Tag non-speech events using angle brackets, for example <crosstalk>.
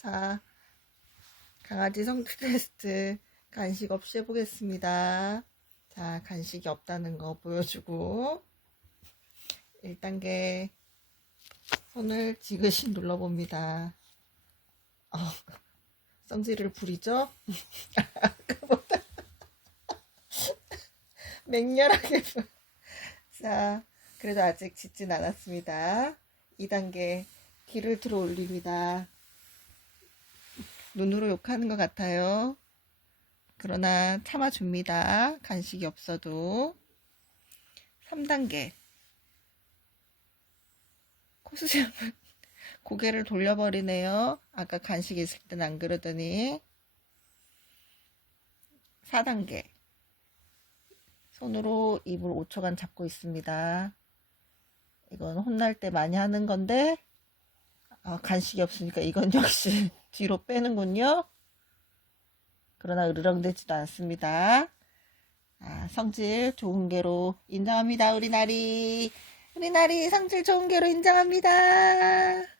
자, 강아지 성질 테스트 간식 없이 해보겠습니다. 자, 간식이 없다는 거 보여주고 1단계 손을 지그시 눌러봅니다. 어, 성질을 부리죠? 아까보다 <laughs> 맹렬하게 자, 그래도 아직 짖진 않았습니다. 2단계 귀를 들어 올립니다. 눈으로 욕하는 것 같아요. 그러나 참아줍니다. 간식이 없어도. 3단계. 코수염은 <laughs> 고개를 돌려버리네요. 아까 간식 있을 땐 안 그러더니. 4단계. 손으로 입을 5초간 잡고 있습니다. 이건 혼날 때 많이 하는 건데, 아, 간식이 없으니까 이건 역시 뒤로 빼는군요. 그러나 으르렁대지도 않습니다. 아, 성질 좋은 개로 인정합니다. 우리 나리. 우리 나리 성질 좋은 개로 인정합니다.